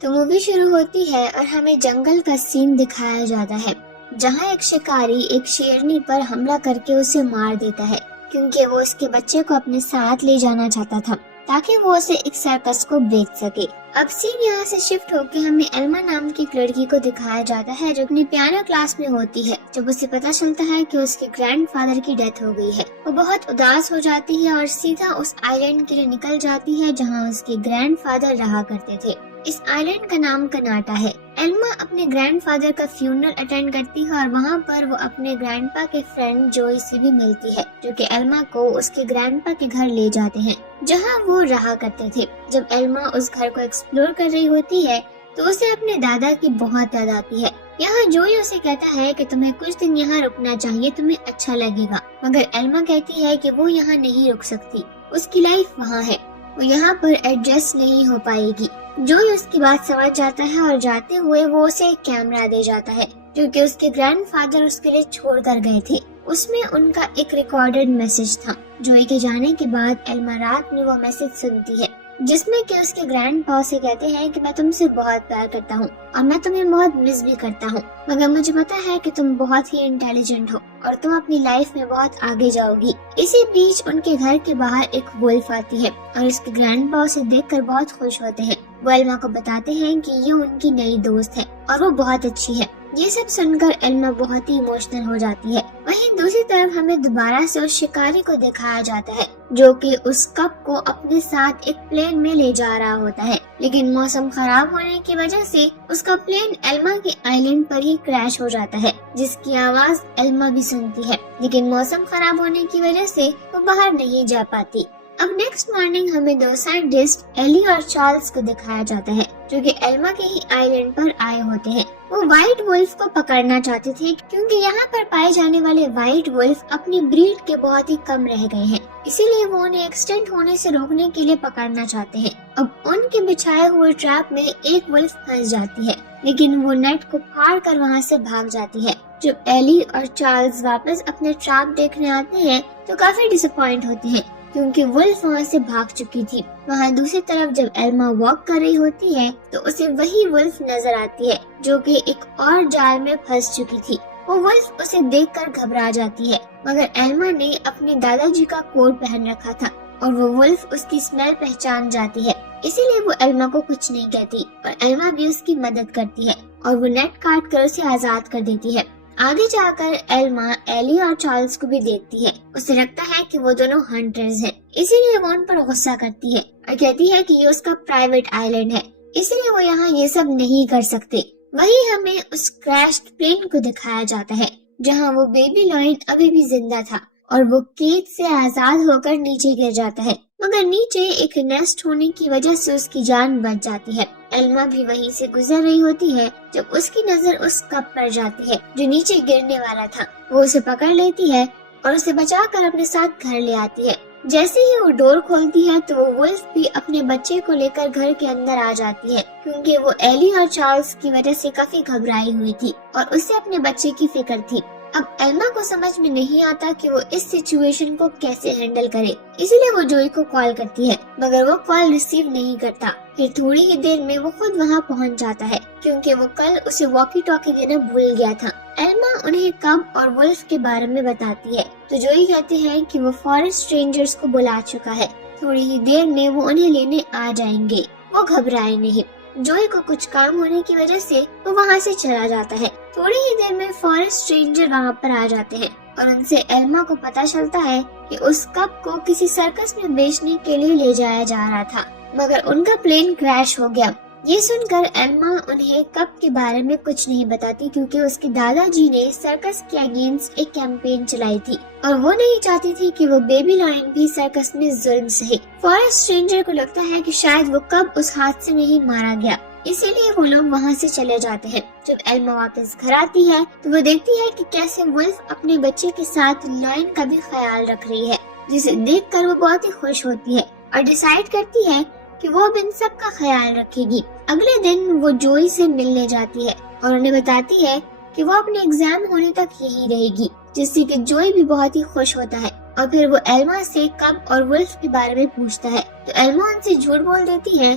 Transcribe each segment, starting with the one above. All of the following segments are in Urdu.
تو مووی شروع ہوتی ہے اور ہمیں جنگل کا سین دکھایا جاتا ہے جہاں ایک شکاری ایک شیرنی پر حملہ کر کے اسے مار دیتا ہے کیونکہ وہ اس کے بچے کو اپنے ساتھ لے جانا چاہتا تھا تاکہ وہ اسے ایک سرکس کو بیچ سکے۔ اب سین یہاں سے شفٹ ہو کے ہمیں ایلما نام کی ایک لڑکی کو دکھایا جاتا ہے جو اپنی پیانو کلاس میں ہوتی ہے۔ جب اسے پتہ چلتا ہے کہ اس کے گرینڈ فادر کی ڈیتھ ہو گئی ہے، وہ بہت اداس ہو جاتی ہے اور سیدھا اس آئی لینڈ کے لیے نکل جاتی ہے جہاں اس کے گرینڈ فادر رہا کرتے تھے۔ اس آئی لینڈ کا نام کناٹا ہے۔ ایلما اپنے گرینڈ فادر کا فیونرل اٹینڈ کرتی ہے اور وہاں پر وہ اپنے گرینڈ پا کے فرینڈ جوئی سے بھی ملتی ہے جو کہ ایلما کو اس کے گرینڈ پا کے گھر لے جاتے ہیں جہاں وہ رہا کرتے تھے۔ جب ایلما اس گھر کو ایکسپلور کر رہی ہوتی ہے تو اسے اپنے دادا کی بہت یاد آتی ہے۔ یہاں جوئی اسے کہتا ہے کہ تمہیں کچھ دن یہاں رکنا چاہیے، تمہیں اچھا لگے گا، مگر ایلما کہتی ہے کہ وہ یہاں نہیں رک سکتی، اس کی لائف وہاں ہے، وہ یہاں پر ایڈجسٹ نہیں ہو پائے گی۔ جوئی اس کی بات سمجھ جاتا ہے اور جاتے ہوئے وہ اسے ایک کیمرہ دے جاتا ہے جو کہ اس کے گرینڈ فادر اس کے لیے چھوڑ کر گئے تھے۔ اس میں ان کا ایک ریکارڈڈ میسج تھا۔ جوئی کے جانے کے بعد ایلما رات میں وہ میسج سنتی ہے جس میں کہ اس کے گرینڈ پا سے کہتے ہیں کہ میں تم سے بہت پیار کرتا ہوں اور میں تمہیں بہت مس بھی کرتا ہوں، مگر مجھے پتا ہے کہ تم بہت ہی انٹیلیجنٹ ہو اور تم اپنی لائف میں بہت آگے جاؤ گی۔ اسی بیچ ان کے گھر کے باہر ایک وولف آتی ہے اور اس کے گرینڈ پا اسے دیکھ کر بہت خوش ہوتے ہیں۔ وہ ایلما کو بتاتے ہیں کہ یہ ان کی نئی دوست ہے اور وہ بہت اچھی ہے۔ یہ سب سن کر ایلما بہت ہی ایموشنل ہو جاتی ہے۔ وہیں دوسری طرف ہمیں دوبارہ سے اس شکاری کو دکھایا جاتا ہے جو کہ اس کپ کو اپنے ساتھ ایک پلین میں لے جا رہا ہوتا ہے، لیکن موسم خراب ہونے کی وجہ سے اس کا پلین ایلما کے آئی لینڈ پر ہی کریش ہو جاتا ہے جس کی آواز ایلما بھی سنتی ہے، لیکن موسم خراب ہونے کی وجہ سے وہ باہر نہیں جا پاتی۔ اب نیکسٹ مارننگ ہمیں دو سائنٹسٹ ایلی اور چارلز کو دکھایا جاتا ہے جو کہ ایلما کے ہی آئی لینڈ پر آئے ہوتے ہیں۔ وہ وائٹ وولف کو پکڑنا چاہتے تھے کیونکہ یہاں پر پائے جانے والے وائٹ وولف اپنی بریڈ کے بہت ہی کم رہ گئے ہیں، اسی لیے وہ انہیں ایکسٹینڈ ہونے سے روکنے کے لیے پکڑنا چاہتے ہیں۔ اب ان کے بچھائے ہوئے ٹریپ میں ایک وولف پھنس جاتی ہے لیکن وہ نیٹ کو پھاڑ کر وہاں سے بھاگ جاتی ہے۔ جب ایلی اور چارلز واپس اپنے ٹریپ دیکھنے آتے ہیں تو کافی ڈس اپوائنٹ ہوتے ہیں کیونکہ وولف وہاں سے بھاگ چکی تھی۔ وہاں دوسری طرف جب ایلما واک کر رہی ہوتی ہے تو اسے وہی وولف نظر آتی ہے جو کہ ایک اور جال میں پھنس چکی تھی۔ وہ وولف اسے دیکھ کر گھبرا جاتی ہے، مگر ایلما نے اپنے دادا جی کا کوٹ پہن رکھا تھا اور وہ وولف اس کی اسمیل پہچان جاتی ہے، اسی لیے وہ ایلما کو کچھ نہیں کہتی اور ایلما بھی اس کی مدد کرتی ہے اور وہ نیٹ کاٹ کر اسے آزاد کر دیتی ہے۔ آگے جا کر ایلما ایلی اور چارلز کو بھی دیکھتی ہے، اسے لگتا ہے کہ وہ دونوں ہنٹرز ہیں، اسی لیے وہ ان پر غصہ کرتی ہے اور کہتی ہے کہ یہ اس کا پرائیویٹ آئی لینڈ ہے، اسی لیے وہ یہاں یہ سب نہیں کر سکتے۔ وہی ہمیں اس کریشڈ پلین کو دکھایا جاتا ہے جہاں وہ بیبی لائن ابھی بھی زندہ تھا اور وہ کیج سے آزاد ہو کر نیچے گر جاتا ہے، مگر نیچے ایک نیسٹ ہونے کی وجہ سے اس کی جان بچ جاتی ہے۔ ایلما بھی وہیں سے گزر رہی ہوتی ہے جب اس کی نظر اس کپ پر جاتی ہے جو نیچے گرنے والا تھا۔ وہ اسے پکڑ لیتی ہے اور اسے بچا کر اپنے ساتھ گھر لے آتی ہے۔ جیسے ہی وہ ڈور کھولتی ہے تو وہ وولف بھی اپنے بچے کو لے کر گھر کے اندر آ جاتی ہے کیونکہ وہ ایلی اور چارلز کی وجہ سے کافی گھبرائی ہوئی تھی اور اسے اپنے بچے کی فکر تھی۔ اب ایلما کو سمجھ میں نہیں آتا کہ وہ اس سچویشن کو کیسے ہینڈل کرے، اسی لیے وہ جوئی کو کال کرتی ہے مگر وہ کال ریسیو نہیں کرتا۔ پھر تھوڑی ہی دیر میں وہ خود وہاں پہنچ جاتا ہے کیونکہ وہ کل اسے واکی ٹاکی دینا بھول گیا تھا۔ ایلما انہیں کب اور وولف کے بارے میں بتاتی ہے تو جوئی کہتے ہیں کہ وہ فارسٹ رینجرز کو بلا چکا ہے، تھوڑی ہی دیر میں وہ انہیں لینے آ جائیں گے۔ وہ گھبرائے نہیں، جوئی کو کچھ کام ہونے کی وجہ سے وہ وہاں سے چلا جاتا ہے۔ تھوڑی ہی دیر میں فارسٹ رینجر وہاں پر آ جاتے ہیں اور ان سے ایلما کو پتہ چلتا ہے کہ اس کپ کو کسی سرکس میں بیچنے کے لیے لے جایا جا رہا تھا مگر ان کا پلین کریش ہو گیا۔ یہ سن کر ایلما انہیں کپ کے بارے میں کچھ نہیں بتاتی کیونکہ اس کے دادا جی نے سرکس کے اگینسٹ ایک کیمپین چلائی تھی اور وہ نہیں چاہتی تھی کہ وہ بیبی لائن بھی سرکس میں ظلم سہے۔ فارسٹ رینجر کو لگتا ہے کہ شاید وہ کب اس حادثے میں ہی مارا گیا، اسی لیے وہ لوگ وہاں سے چلے جاتے ہیں۔ جب ایلما واپس گھر آتی ہے تو وہ دیکھتی ہے کہ کیسے وولف اپنے بچے کے ساتھ لائن کا بھی خیال رکھ رہی ہے، جسے دیکھ کر وہ بہت ہی خوش ہوتی ہے اور ڈیسائیڈ کرتی ہے کہ وہ اب ان سب کا خیال رکھے گی۔ اگلے دن وہ جوئی سے ملنے جاتی ہے اور انہیں بتاتی ہے کہ وہ اپنے ایگزام ہونے تک یہی رہے گی، جس سے کہ جوئی بھی بہت ہی خوش ہوتا ہے اور پھر وہ ایلما سے کب اور وولف کے بارے میں پوچھتا ہے تو ایلما ان سے جھوٹ بول دیتی ہے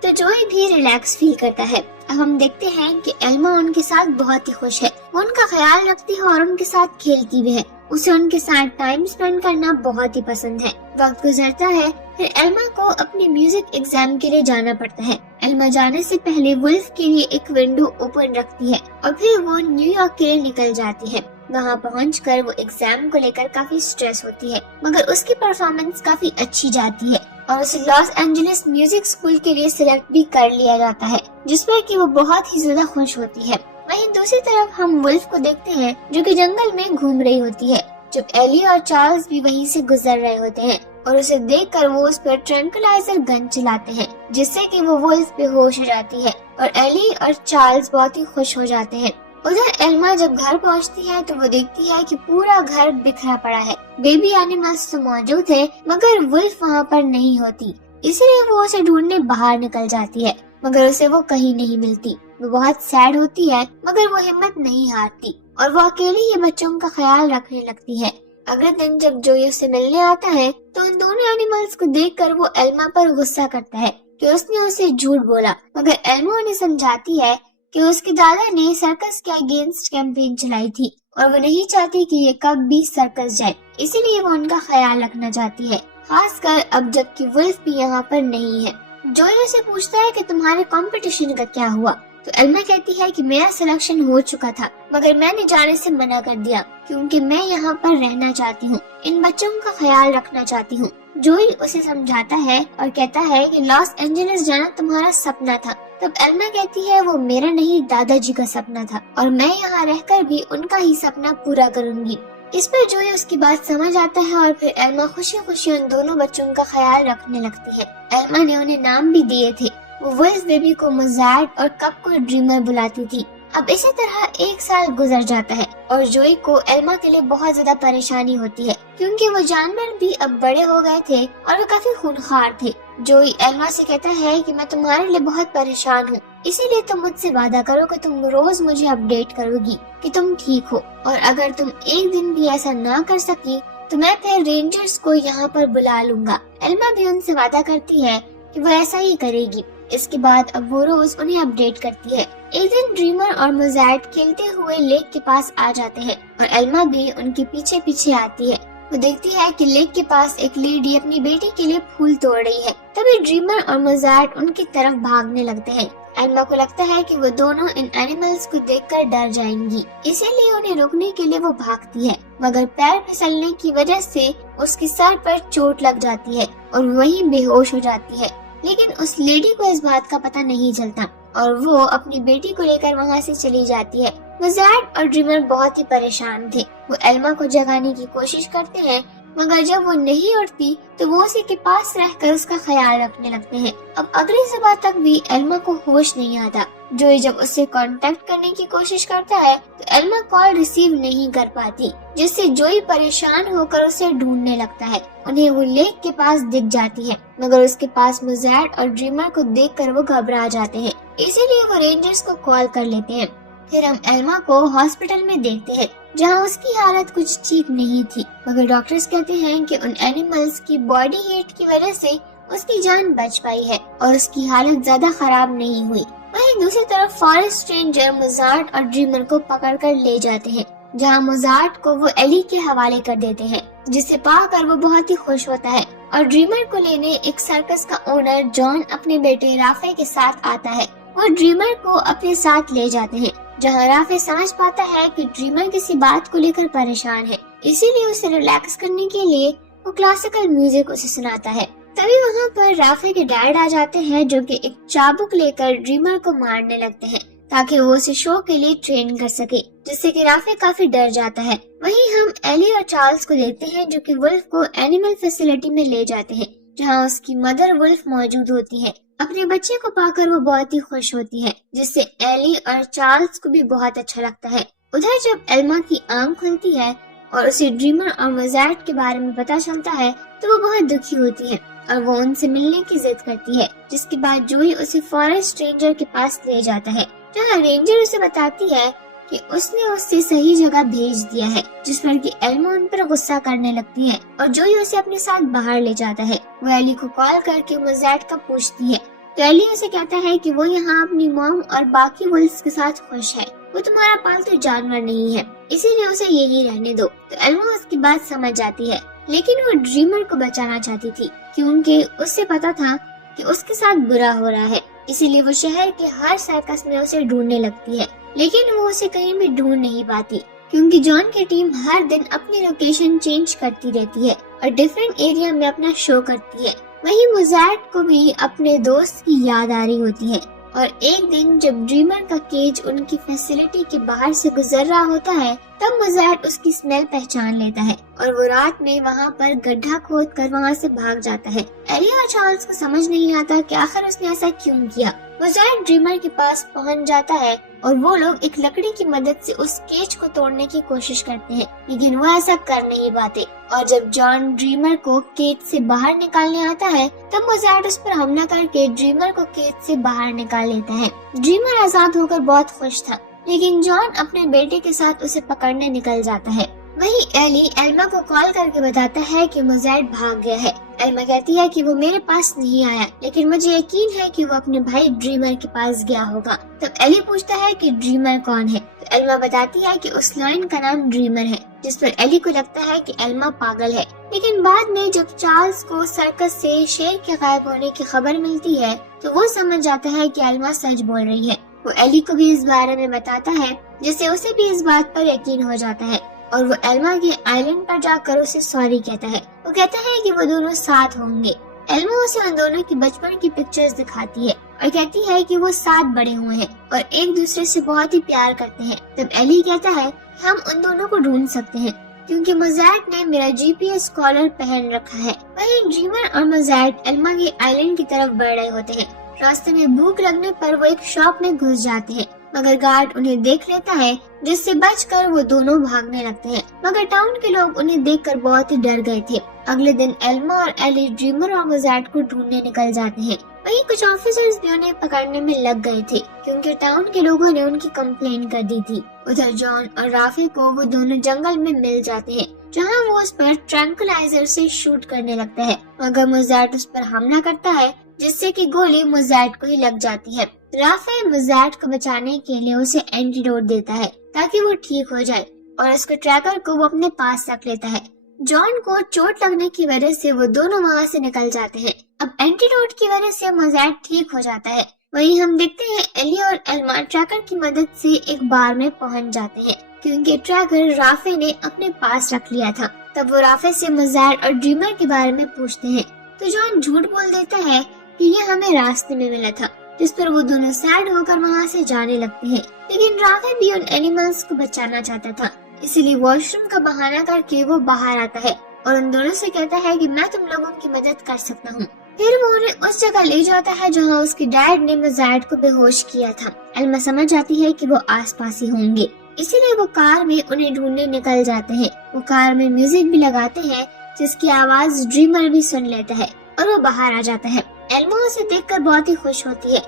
تو جوئی بھی ریلیکس فیل کرتا ہے۔ اب ہم دیکھتے ہیں کہ ایلما ان کے ساتھ بہت ہی خوش ہے، وہ ان کا خیال رکھتی ہے اور ان کے ساتھ کھیلتی بھی ہے، اسے ان کے ساتھ ٹائم اسپینڈ کرنا بہت ہی پسند ہے۔ وقت گزرتا ہے، پھر ایلما کو اپنے میوزک ایگزام کے لیے جانا پڑتا ہے۔ ایلما جانے سے پہلے ولف کے لیے ایک ونڈو اوپن رکھتی ہے اور پھر وہ نیو یارک کے لیے نکل جاتی ہے۔ وہاں پہنچ کر وہ ایگزام کو لے کر کافی سٹریس ہوتی ہے، مگر اس کی پرفارمنس کافی اچھی جاتی ہے اور اسے لاس اینجلس میوزک اسکول کے لیے سلیکٹ بھی کر لیا جاتا ہے، جس پر کہ وہ بہت ہی زیادہ خوش ہوتی ہے۔ وہیں دوسری طرف ہم ولف کو دیکھتے ہیں جو کہ جنگل میں گھوم رہی ہوتی ہے، جب ایلی اور چارلز بھی وہیں سے گزر رہے ہوتے ہیں اور اسے دیکھ کر وہ اس پر ٹرینکلائزر گن چلاتے ہیں، جس سے کہ وہ ولف بے ہوش ہو جاتی ہے اور ایلی اور چارلز بہت ہی خوش ہو جاتے ہیں۔ ادھر ایلما جب گھر پہنچتی ہے تو وہ دیکھتی ہے کہ پورا گھر بکھرا پڑا ہے، بیبی اینیملز تو موجود ہے مگر ولف وہاں پر نہیں ہوتی، اسی لیے وہ اسے ڈھونڈنے باہر نکل جاتی ہے، مگر اسے وہ کہیں نہیں ملتی۔ وہ بہت سیڈ ہوتی ہے مگر وہ ہمت نہیں ہارتی اور وہ اکیلی ہی بچوں کا خیال رکھنے لگتی ہے۔ اگلے دن جب جوئی اسے ملنے آتا ہے تو ان دونوں اینیملز کو دیکھ کر وہ ایلما پر غصہ کرتا ہے کہ اس نے اسے جھوٹ بولا، مگر ایلما انہیں سمجھاتی ہے کہ اس کے دادا نے سرکس کے اگینسٹ کیمپین چلائی تھی اور وہ نہیں چاہتی کہ یہ کب بھی سرکس جائے، اسی لیے وہ ان کا خیال رکھنا چاہتی ہے، خاص کر اب جب کہ ولف بھی یہاں پر نہیں ہے۔ جوئی اسے پوچھتا ہے کہ تمہارے کمپٹیشن کا کیا ہوا، تو ایلما کہتی ہے کہ میرا سلیکشن ہو چکا تھا مگر میں نے جانے سے منع کر دیا کیونکہ میں یہاں پر رہنا چاہتی ہوں، ان بچوں کا خیال رکھنا چاہتی ہوں۔ جوئی اسے سمجھاتا ہے اور کہتا ہے کہ لاس اینجلس جانا تمہارا سپنا تھا، تب ایلما کہتی ہے وہ میرا نہیں دادا جی کا سپنا تھا اور میں یہاں رہ کر بھی ان کا ہی سپنا پورا کروں گی۔ اس پر جوئی اس کی بات سمجھ آتا ہے اور پھر ایلما خوشی خوشی ان دونوں بچوں کا خیال رکھنے لگتی ہے۔ ایلما نے انہیں نام بھی دیے تھے، وہ ولف بیبی کو موزارٹ اور کپ کو ڈریمر بلاتی تھی۔ اب اسی طرح ایک سال گزر جاتا ہے اور جوئی کو ایلما کے لیے بہت زیادہ پریشانی ہوتی ہے کیونکہ وہ جانور بھی اب بڑے ہو گئے تھے اور وہ کافی خونخوار تھے۔ جوئی ایلما سے کہتا ہے کہ میں تمہارے لیے بہت پریشان ہوں، اسی لیے تم مجھ سے وعدہ کرو کہ تم روز مجھے اپڈیٹ کرو گی کہ تم ٹھیک ہو، اور اگر تم ایک دن بھی ایسا نہ کر سکی تو میں پھر رینجرز کو یہاں پر بلا لوں گا۔ ایلما بھی ان سے وعدہ کرتی ہے کہ وہ ایسا ہی کرے گی۔ اس کے بعد اب وہ روز انہیں اپڈیٹ کرتی ہے۔ ایک دن ڈریمر اور موزارٹ کھیلتے ہوئے لیک کے پاس آ جاتے ہیں اور ایلما بھی ان کے پیچھے پیچھے آتی ہے۔ وہ دیکھتی ہے کہ لیک کے پاس ایک لیڈی اپنی بیٹی کے لیے پھول توڑ رہی ہے، تبھی ڈریمر اور موزارٹ ان کی طرف بھاگنے لگتے ہیں۔ ایلما کو لگتا ہے کہ وہ دونوں ان اینیملز کو دیکھ کر ڈر جائیں گی، اسی لیے انہیں روکنے کے لیے وہ بھاگتی ہے، مگر پیر پھسلنے کی وجہ سے اس کے سر پر چوٹ لگ جاتی ہے اور وہیں بے ہوش ہو جاتی ہے۔ لیکن اس لیڈی کو اس بات کا پتہ نہیں چلتا اور وہ اپنی بیٹی کو لے کر وہاں سے چلی جاتی ہے۔ موزارٹ اور ڈریمر بہت ہی پریشان تھے، وہ ایلما کو جگانے کی کوشش کرتے ہیں مگر جب وہ نہیں اٹھتی تو وہ اسی کے پاس رہ کر اس کا خیال رکھنے لگتے ہیں۔ اب اگلی صبح تک بھی ایلما کو ہوش نہیں آتا۔ جوئی جب اس سے کانٹیکٹ کرنے کی کوشش کرتا ہے تو ایلما کال ریسیو نہیں کر پاتی، جس سے جوئی پریشان ہو کر اسے ڈھونڈنے لگتا ہے۔ انہیں وہ لیک کے پاس دکھ جاتی ہے مگر اس کے پاس موزارٹ اور ڈریمر کو دیکھ کر وہ گھبرا جاتے ہیں، اسی لیے وہ رینجرز کو کال کر لیتے ہیں۔ پھر ہم ایلما کو ہاسپٹل میں دیکھتے ہیں جہاں اس کی حالت کچھ ٹھیک نہیں تھی، مگر ڈاکٹرز کہتے ہیں کہ ان اینیملز کی باڈی ہیٹ کی وجہ سے اس کی جان بچ پائی ہے اور اس کی حالت زیادہ خراب نہیں ہوئی۔ وہیں دوسری طرف فارسٹ رینجر موزارٹ اور ڈریمر کو پکڑ کر لے جاتے ہیں، جہاں موزارٹ کو وہ ایلی کے حوالے کر دیتے ہیں، جسے پا کر وہ بہت ہی خوش ہوتا ہے، اور ڈریمر کو لینے ایک سرکس کا اونر جان اپنے بیٹے رافے کے ساتھ آتا ہے۔ وہ ڈریمر کو اپنے ساتھ لے جاتے ہیں، جہاں رافے سمجھ پاتا ہے کہ ڈریمر کسی بات کو لے کر پریشان ہے، اسی لیے اسے ریلیکس کرنے کے لیے وہ کلاسیکل میوزک اسے سناتا ہے۔ تبھی وہاں پر رافے کے ڈیڈ آ جاتے ہیں جو کہ ایک چابک لے کر ڈریمر کو مارنے لگتے ہیں تاکہ وہ اسے شو کے لیے ٹرین کر سکے، جس سے کہ رافے کافی ڈر جاتا ہے۔ وہیں ہم ایلی اور چارلز کو دیکھتے ہیں جو کہ ولف کو اینیمل فیسیلٹی میں لے جاتے ہیں، جہاں اس کی مدر ولف موجود ہوتی ہے۔ اپنے بچے کو پا کر وہ بہت ہی خوش ہوتی ہے، جس سے ایلی اور چارلز کو بھی بہت اچھا لگتا ہے۔ ادھر جب ایلما کی آنکھ کھلتی ہے اور اسے ڈریمر اور موزارٹ کے بارے میں پتہ چلتا ہے تو وہ بہت دکھی ہوتی ہے اور وہ ان سے ملنے کی ضد کرتی ہے، جس کے بعد جوئی اسے فارسٹ رینجر کے پاس لے جاتا ہے، جہاں رینجر اسے بتاتی ہے کہ اس نے اسے صحیح جگہ بھیج دیا ہے، جس پر کہ ایلما ان پر غصہ کرنے لگتی ہے اور جو ہی اسے اپنے ساتھ باہر لے جاتا ہے وہ ایلی کو کال کر کے موزیٹ کا پوچھتی ہے، تو ایلی اسے کہتا ہے کہ وہ یہاں اپنی موم اور باقی ولفز کے ساتھ خوش ہے، وہ تمہارا پالتو جانور نہیں ہے، اسی لیے اسے یہی رہنے دو۔ تو ایلما اس کی بات سمجھ جاتی ہے، لیکن وہ ڈریمر کو بچانا چاہتی تھی کیونکہ اس سے پتا تھا کہ اس کے ساتھ برا ہو رہا ہے، اسی لیے وہ شہر کے ہر سرکس میں اسے ڈھونڈنے لگتی ہے، لیکن وہ اسے کہیں بھی ڈھونڈ نہیں پاتی کیونکہ جان کی ٹیم ہر دن اپنی لوکیشن چینج کرتی رہتی ہے اور ڈیفرنٹ ایریا میں اپنا شو کرتی ہے۔ وہیں موزیٹ کو بھی اپنے دوست کی یاد آ رہی ہوتی ہے اور ایک دن جب ڈریمر کا کیج ان کی فیسلٹی کے باہر سے گزر رہا ہوتا ہے تب موزیٹ اس کی اسمیل پہچان لیتا ہے اور وہ رات میں وہاں پر گڈھا کھود کر وہاں سے بھاگ جاتا ہے۔ ایلی اور چارلز کو سمجھ نہیں آتا کہ آخر اس نے ایسا کیوں کیا۔ موزیٹ ڈریمر کے پاس پہنچ جاتا ہے اور وہ لوگ ایک لکڑی کی مدد سے اس کیج کو توڑنے کی کوشش کرتے ہیں، لیکن وہ ایسا کر نہیں پاتے، اور جب جان ڈریمر کو کیج سے باہر نکالنے آتا ہے تب موزیٹ اس پر حملہ کر کے ڈریمر کو کیج سے باہر نکال لیتا ہے۔ ڈریمر آزاد ہو کر بہت خوش تھا، لیکن جان اپنے بیٹے کے ساتھ اسے پکڑنے نکل جاتا ہے۔ وہیں ایلی ایلما کو کال کر کے بتاتا ہے کہ موزیٹ بھاگ گیا ہے۔ ایلما کہتی ہے کہ وہ میرے پاس نہیں آیا، لیکن مجھے یقین ہے کہ وہ اپنے بھائی ڈریمر کے پاس گیا ہوگا۔ تب ایلی پوچھتا ہے کہ ڈریمر کون ہے، تو ایلما بتاتی ہے کہ اس لائن کا نام ڈریمر ہے، جس پر ایلی کو لگتا ہے کہ ایلما پاگل ہے۔ لیکن بعد میں جب چارلز کو سرکس سے شیر کے غائب ہونے کی خبر ملتی ہے تو وہ سمجھ جاتا ہے کہ ایلما سچ بول رہی ہے۔ وہ ایلی کو بھی اس بارے میں بتاتا ہے، جس سے اسے بھی اس بات پر یقین ہو جاتا ہے اور وہ ایلما کے آئلینڈ پر جا کر اسے سوری کہتا ہے۔ وہ کہتا ہے کہ وہ دونوں ساتھ ہوں گے۔ ایلما اسے ان دونوں کی بچپن کی پکچرز دکھاتی ہے اور کہتی ہے کہ وہ ساتھ بڑے ہوئے ہیں اور ایک دوسرے سے بہت ہی پیار کرتے ہیں۔ تب ایلی کہتا ہے کہ ہم ان دونوں کو ڈھونڈ سکتے ہیں کیونکہ موزیٹ نے میرا GPS کالر پہن رکھا ہے۔ وہیں ڈریمر اور موزیٹ ایلما کے آئلینڈ کی طرف بڑھ رہے ہوتے ہیں۔ راستے میں بھوک لگنے پر وہ ایک شاپ میں گھس جاتے ہیں، مگر گارڈ انہیں دیکھ لیتا ہے، جس سے بچ کر وہ دونوں بھاگنے لگتے ہیں، مگر ٹاؤن کے لوگ انہیں دیکھ کر بہت ہی ڈر گئے تھے۔ اگلے دن ایلما اور ایلی ڈریمر اور موزیٹ کو ڈھونڈنے نکل جاتے ہیں۔ وہیں کچھ آفیسرز بھی انہیں پکڑنے میں لگ گئے تھے کیونکہ ٹاؤن کے لوگوں نے ان کی کمپلین کر دی تھی۔ ادھر جان اور رافی کو وہ دونوں جنگل میں مل جاتے ہیں، جہاں وہ اس پر ٹرنکلائزر سے شوٹ کرنے لگتا ہے، مگر موزیٹ اس پر حملہ کرتا ہے، جس سے کہ گولی موزیٹ کو ہی لگ جاتی ہے۔ رافی موزیٹ کو بچانے کے لیے اسے اینٹیڈوٹ دیتا ہے تاکہ وہ ٹھیک ہو جائے اور اس کے ٹریکر کو وہ اپنے پاس رکھ لیتا ہے۔ جان کو چوٹ لگنے کی وجہ سے وہ دونوں وہاں سے نکل جاتے ہیں۔ اب اینٹیڈوٹ کی وجہ سے موزیٹ ٹھیک ہو جاتا ہے۔ وہیں ہم دیکھتے ہیں ایلی اور ایلما ٹریکر کی مدد سے ایک بار میں پہنچ جاتے ہیں کیونکہ ٹریکر رافی نے اپنے پاس رکھ لیا تھا۔ تب وہ رافی سے موزیٹ اور ڈریمر کے بارے میں پوچھتے ہیں تو جان جھوٹ بول دیتا ہے کہ یہ ہمیں راستے میں ملا تھا، جس پر وہ دونوں سیڈ ہو کر وہاں سے جانے لگتے ہیں، لیکن رافی بھی ان اینیملز کو بچانا چاہتا تھا، اسی لیے واش روم کا بہانہ کر کے وہ باہر آتا ہے اور ان دونوں سے کہتا ہے کہ میں تم لوگوں کی مدد کر سکتا ہوں۔ پھر وہ انہیں اس جگہ لے جاتا ہے جہاں اس کے ڈیڈ نے موزیٹ کو بے ہوش کیا تھا۔ ایلما سمجھ جاتی ہے کہ وہ آس پاس ہی ہوں گے، اسی لیے وہ کار میں انہیں ڈھونڈنے نکل جاتے ہیں۔ وہ کار میں میوزک بھی لگاتے ہیں جس کی آواز ڈریمر بھی سن لیتا ہے اور وہ باہر آ جاتا ہے۔ ایلما اسے دیکھ کر بہت ہی خوش ہوتی ہے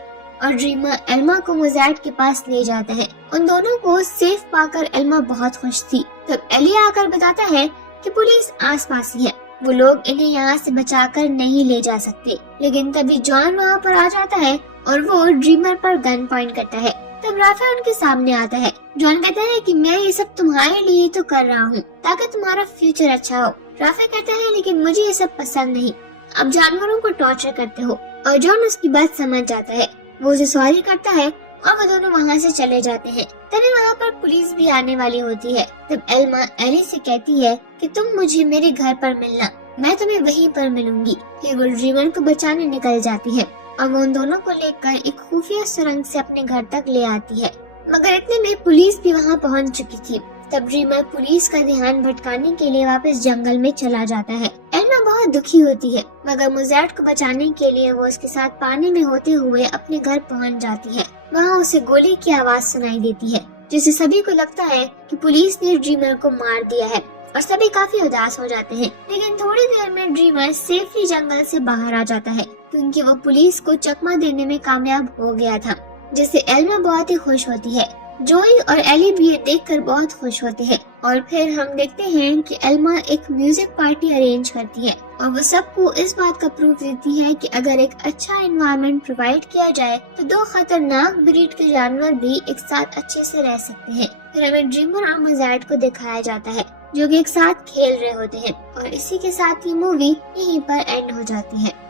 اور ڈریمر ایلما کو موزیٹ کے پاس لے جاتا ہے۔ ان دونوں کو سیف پا کر ایلما بہت خوش تھی۔ تب ایلی آ کر بتاتا ہے کہ پولیس آس پاس ہی ہے، وہ لوگ انہیں یہاں سے بچا کر نہیں لے جا سکتے، لیکن تبھی جان وہاں پر آ جاتا ہے اور وہ ڈریمر پر گن پوائنٹ کرتا ہے۔ تب رافی ان کے سامنے آتا ہے۔ جان کہتا ہے کہ میں یہ سب تمہارے لیے تو کر رہا ہوں تاکہ تمہارا فیوچر اچھا ہو۔ رافی کہتا ہے لیکن مجھے یہ سب پسند نہیں، اب جانوروں کو ٹارچر کرتے ہو، اور جان اس کی بات سمجھ جاتا ہے۔ وہ اسے سوری کرتا ہے اور وہ دونوں وہاں سے چلے جاتے ہیں۔ تبھی وہاں پر پولیس بھی آنے والی ہوتی ہے۔ تب ایلما ایلی سے کہتی ہے کہ تم مجھے میرے گھر پر ملنا، میں تمہیں وہیں پر ملوں گی۔ پھر وہ ڈریمر کو بچانے نکل جاتی ہے اور وہ ان دونوں کو لے کر ایک خفیہ سرنگ سے اپنے گھر تک لے آتی ہے، مگر اتنے میں پولیس بھی وہاں پہنچ چکی تھی۔ تب ڈریمر پولیس کا دھیان بھٹکانے کے لیے واپس جنگل میں چلا جاتا ہے۔ ایلما بہت دکھی ہوتی ہے، مگر موزیٹ کو بچانے کے لیے وہ اس کے ساتھ پانی میں ہوتے ہوئے اپنے گھر پہنچ جاتی ہے۔ وہاں اسے گولی کی آواز سنائی دیتی ہے، جس سے سبھی کو لگتا ہے کہ پولیس نے ڈریمر کو مار دیا ہے اور سبھی کافی اداس ہو جاتے ہیں۔ لیکن تھوڑی دیر میں ڈریمر سیفلی جنگل سے باہر آ جاتا ہے کیونکہ وہ پولیس کو چکمہ دینے میں کامیاب ہو گیا تھا، جس سے ایلما بہت ہی خوش ہوتی ہے۔ جوئی اور ایلی بھی یہ دیکھ کر بہت خوش ہوتے ہیں اور پھر ہم دیکھتے ہیں کہ ایلما ایک میوزک پارٹی ارینج کرتی ہے اور وہ سب کو اس بات کا پروف دیتی ہے کہ اگر ایک اچھا انوائرمنٹ پرووائڈ کیا جائے تو دو خطرناک بریڈ کے جانور بھی ایک ساتھ اچھے سے رہ سکتے ہیں۔ پھر ہمیں ڈریمر اور مزائڈ کو دکھایا جاتا ہے جو کہ ایک ساتھ کھیل رہے ہوتے ہیں اور اسی کے ساتھ یہ مووی یہیں پر اینڈ ہو جاتی ہے۔